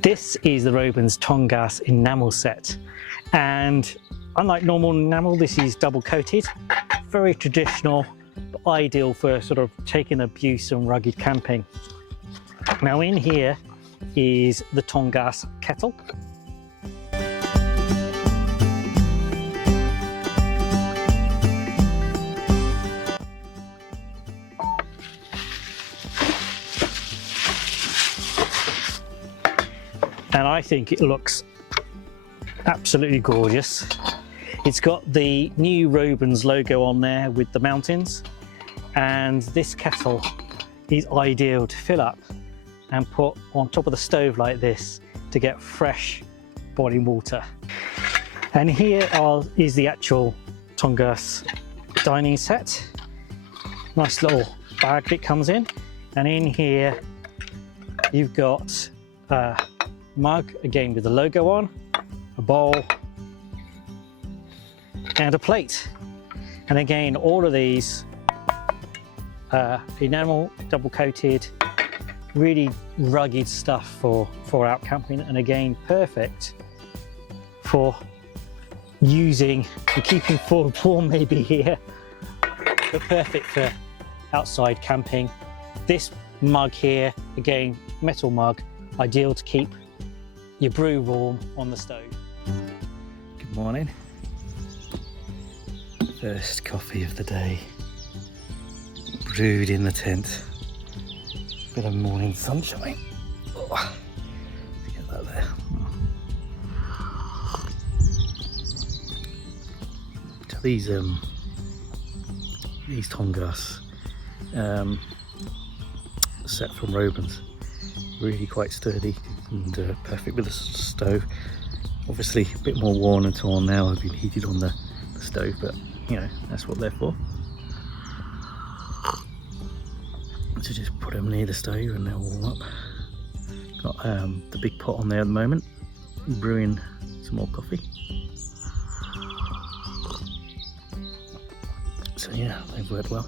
This is the Robens Tongass Enamel Set, and unlike normal enamel, this is double coated, very traditional, but ideal for sort of taking abuse and rugged camping. Now in here is the Tongass kettle. And I think it looks absolutely gorgeous. It's got the new Robens logo on there with the mountains, and this kettle is ideal to fill up and put on top of the stove like this to get fresh boiling water. And here is the actual Tongass dining set. Nice little bag it comes in, and in here you've got mug, again with the logo on, a bowl and a plate. And again, all of these enamel, double coated, really rugged stuff for out camping, and again perfect for using and keeping warm maybe here, but perfect for outside camping. This mug here, again metal mug, ideal to keep your brew warm on the stove. Good morning. First coffee of the day, brewed in the tent. Bit of morning sunshine. Oh, get that there. So these Tongass set from Robens, really quite sturdy and perfect with the stove. Obviously a bit more worn and torn now, have been heated on the stove, but you know, that's what they're for. So just put them near the stove and they'll warm up. Got the big pot on there at the moment, brewing some more coffee. So yeah, they've worked well.